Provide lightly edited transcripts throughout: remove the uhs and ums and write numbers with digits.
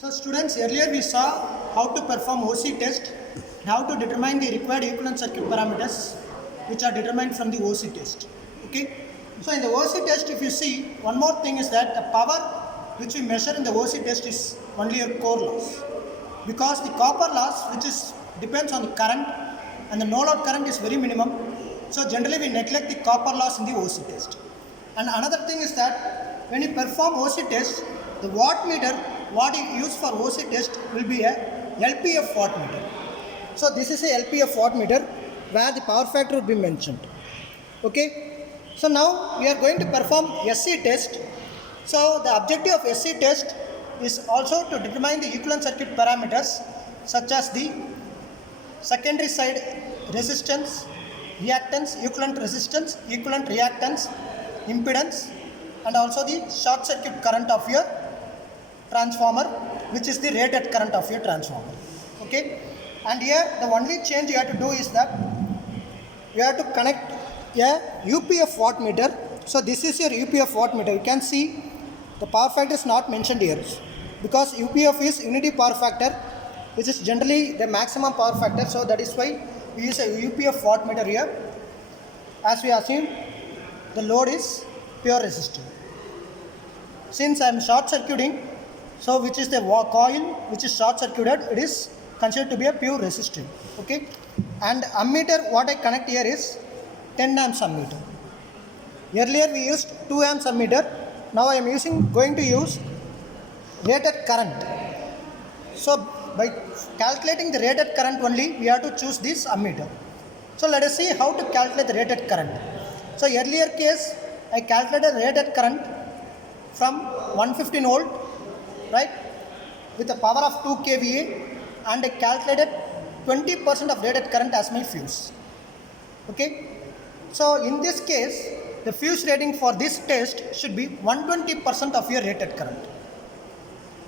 So students, earlier we saw how to perform OC test and how to determine the required equivalent circuit parameters which are determined from the OC test. Okay. So in the OC test, if you see, one more thing is that the power which we measure in the OC test is only a core loss, because the copper loss, which is depends on the current, and the no load current is very minimum. So generally we neglect the copper loss in the OC test. And another thing is that when you perform OC test, the wattmeter what you use for OC test will be a LPF wattmeter. So this is a LPF wattmeter where the power factor will be mentioned. Okay. So now we are going to perform SC test. So the objective of SC test is also to determine the equivalent circuit parameters such as the secondary side resistance, reactance, equivalent resistance, equivalent reactance, impedance, and also the short circuit current of your transformer, which is the rated current of your transformer. Okay. And here the only change you have to do is that you have to connect a UPF wattmeter. So this is your UPF wattmeter. You can see the power factor is not mentioned here because UPF is unity power factor, which is generally the maximum power factor. So that is why we use a UPF wattmeter here. As we assume, the load is pure resistive. Since I am short circuiting, so which is the coil which is short circuited, it is considered to be a pure resistive. Okay. And ammeter what I connect here is 10 amps ammeter. Earlier we used 2 amps ammeter. Now I am going to use rated current. So by calculating the rated current only, we have to choose this ammeter. So let us see how to calculate the rated current. So earlier case, I calculated rated current from 115 volt, right, with a power of 2 kVA, and I calculated 20% of rated current as my fuse. Okay. So in this case, the fuse rating for this test should be 120% of your rated current.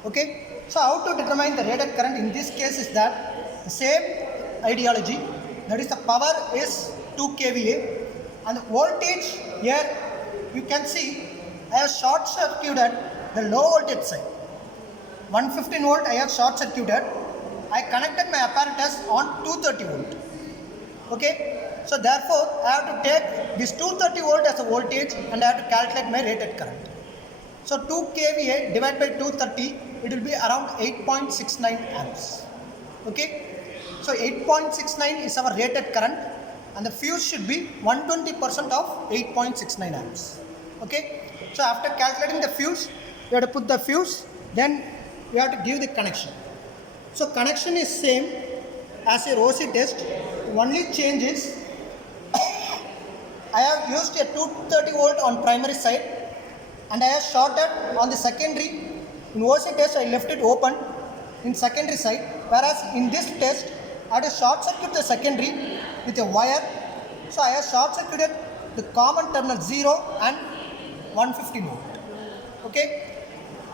Okay. So how to determine the rated current in this case is that the same ideology, that is the power is 2 kVA and the voltage here you can see I have short circuited the low voltage side. 115 volt I have short circuited. I connected my apparatus on 230 volt. Okay. So therefore I have to take this 230 volt as a voltage and I have to calculate my rated current. So 2 kVA divided by 230, it will be around 8.69 amps. Okay. So 8.69 is our rated current and the fuse should be 120% of 8.69 amps. Okay. So after calculating the fuse, you have to put the fuse, then you have to give the connection. So connection is same as your OC test. The only change is I have used a 230 volt on primary side and I have shorted on the secondary. In OC test I left it open in secondary side, whereas in this test I had to short circuit the secondary with a wire. So I have short circuited the common terminal 0 and 150 volt. Okay.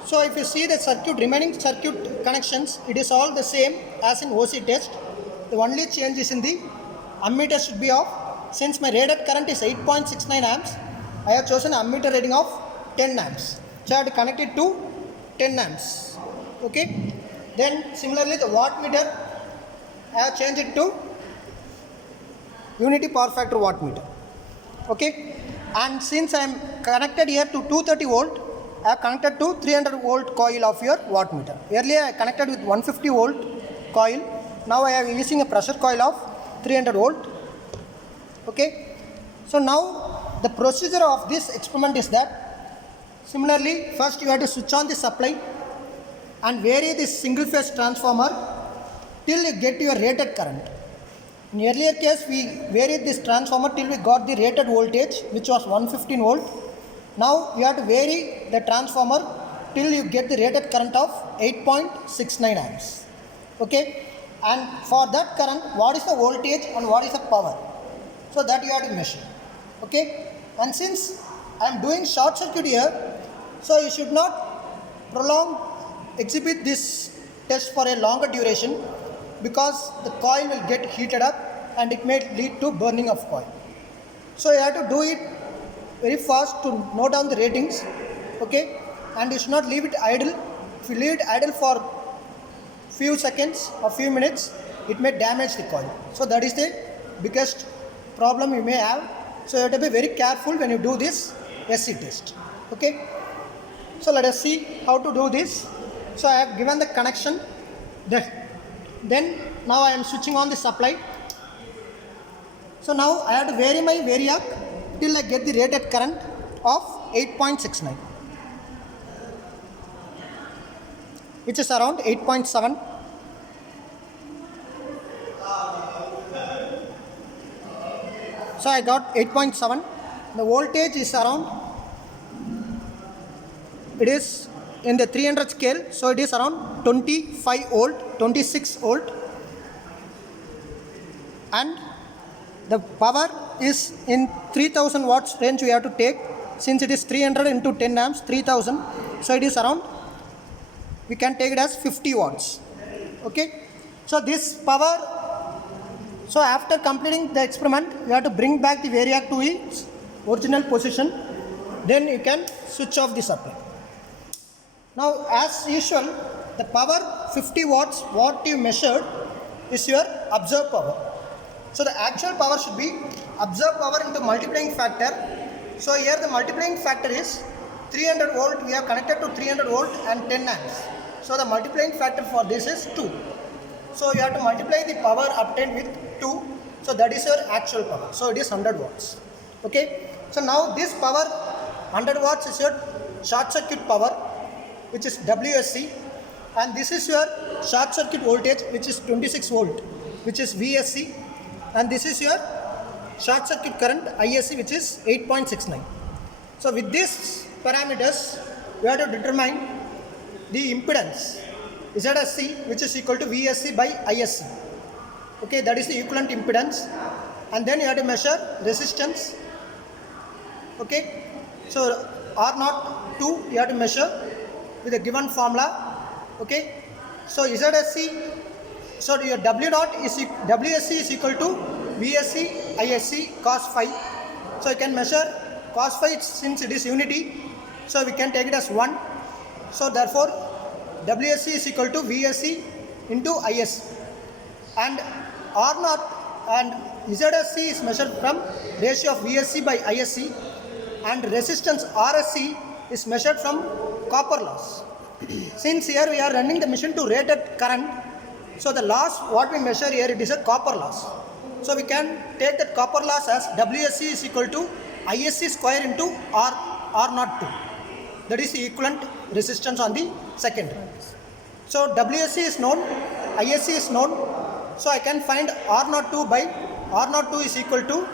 So if you see the remaining circuit connections, it is all the same as in OC test. The only change is in the ammeter should be off. Since my rated current is 8.69 amps, I have chosen ammeter rating of 10 amps. So I have to connect it to 10 amps. Okay. Then similarly the wattmeter, I have changed it to unity power factor wattmeter. Okay. And since I am connected here to 230 volt, I have connected to 300 volt coil of your wattmeter. Earlier I connected with 150 volt coil. Now I am using a pressure coil of 300 volt. Okay. So now the procedure of this experiment is that similarly first you have to switch on the supply and vary this single phase transformer till you get your rated current. In earlier case we varied this transformer till we got the rated voltage, which was 115 volt. Now you have to vary the transformer till you get the rated current of 8.69 amps. Okay. And for that current, what is the voltage and what is the power? So that you have to measure. Okay. And since I am doing short circuit here, so you should not exhibit this test for a longer duration, because the coil will get heated up and it may lead to burning of coil. So you have to do it very fast to note down the ratings. Okay. And you should not leave it idle. If you leave it idle for few seconds or few minutes, it may damage the coil. So that is the biggest problem you may have. So you have to be very careful when you do this SC test. Okay. So let us see how to do this. So I have given the connection. Then now I am switching on the supply. So now I have to vary my variac till I get the rated current of 8.69, which is around 8.7. So I got 8.7. The voltage is around, it is in the 300 scale, so it is around 25 volt, 26 volt, and the power is in 3000 watts range we have to take. Since it is 300 into 10 amps, 3000, so it is around, we can take it as 50 watts. Okay. So this power, so after completing the experiment, you have to bring back the variac to its original position. Then you can switch off the supply. Now as usual, the power 50 watts, what you measured is your observed power. So the actual power should be observed power into multiplying factor. So here the multiplying factor is 300 volt, we have connected to 300 volt and 10 amps. So the multiplying factor for this is 2. So you have to multiply the power obtained with 2. So that is your actual power. So it is 100 watts. Okay. So now this power 100 watts is your short circuit power, which is WSC, and this is your short circuit voltage, which is 26 volt, which is VSC, and this is your short circuit current ISC, which is 8.69. So with these parameters, we have to determine the impedance ZSC, which is equal to VSC by ISC. Okay, that is the equivalent impedance. And then you have to measure resistance. Okay, so R02 you have to measure with a given formula. Okay, so ZSC, so your WSC is equal to VSC ISC cos phi. So you can measure cos phi since it is unity, so we can take it as 1. So therefore WSC is equal to VSC into ISC, and R0 and ZSC is measured from ratio of VSC by ISC, and resistance RSC is measured from copper loss. Since here we are running the machine to rated current, so the loss what we measure here, it is a copper loss. So we can take that copper loss as WSC is equal to ISC square into R02. That is the equivalent resistance on the secondary. So WSC is known, ISC is known. So I can find R02 by R02 is equal to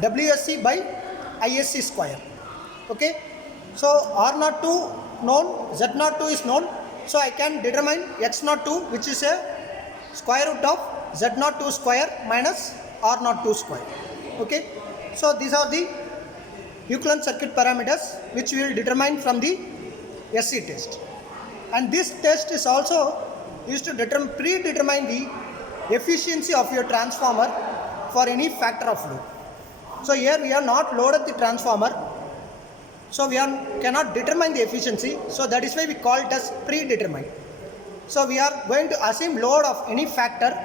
WSC by ISC square. Okay. So R02 known, Z02 is known. So I can determine X02, which is a square root of Z02 square minus R02 square. Okay. So these are the equivalent circuit parameters which we will determine from the SC test. And this test is also used to predetermine the efficiency of your transformer for any factor of load. So here we are not loaded the transformer, so we cannot determine the efficiency. So that is why we call it as predetermined. So we are going to assume load of any factor.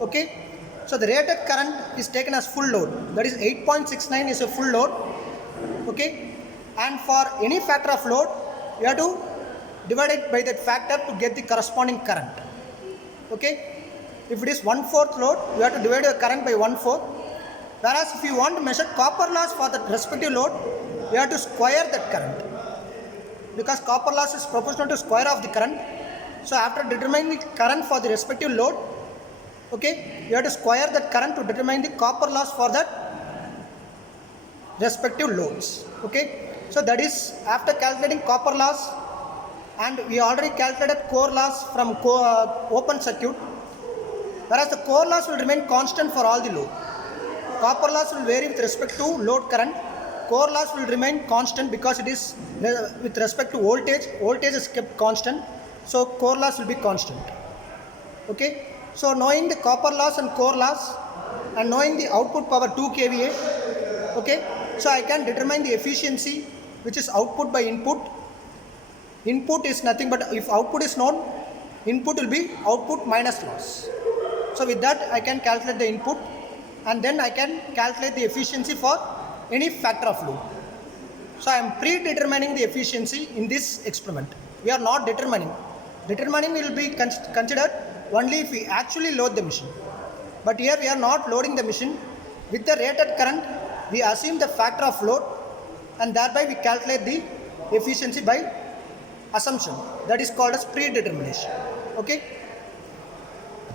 Okay. So the rated current is taken as full load. That is 8.69 is a full load. Okay. And for any factor of load, you have to divide it by that factor to get the corresponding current. Okay. If it is 1/4 load, you have to divide your current by 1/4. Whereas if you want to measure copper loss for that respective load, you have to square that current, because copper loss is proportional to square of the current. So after determining the current for the respective load, okay, you have to square that current to determine the copper loss for that respective loads. Okay, so that is after calculating copper loss, and we already calculated core loss from open circuit, whereas the core loss will remain constant for all the load. Copper loss will vary with respect to load current. Core loss will remain constant because it is with respect to voltage. Voltage is kept constant, so core loss will be constant. Okay, so knowing the copper loss and core loss, and knowing the output power 2 kVA, okay, so I can determine the efficiency, which is output by input. Input is nothing but, if output is known, input will be output minus loss. So with that I can calculate the input, and then I can calculate the efficiency for any factor of load. So I am predetermining the efficiency in this experiment. We are not determining. Determining will be considered only if we actually load the machine. But here we are not loading the machine. With the rated current, we assume the factor of load, and thereby we calculate the efficiency by assumption. That is called as predetermination. Okay.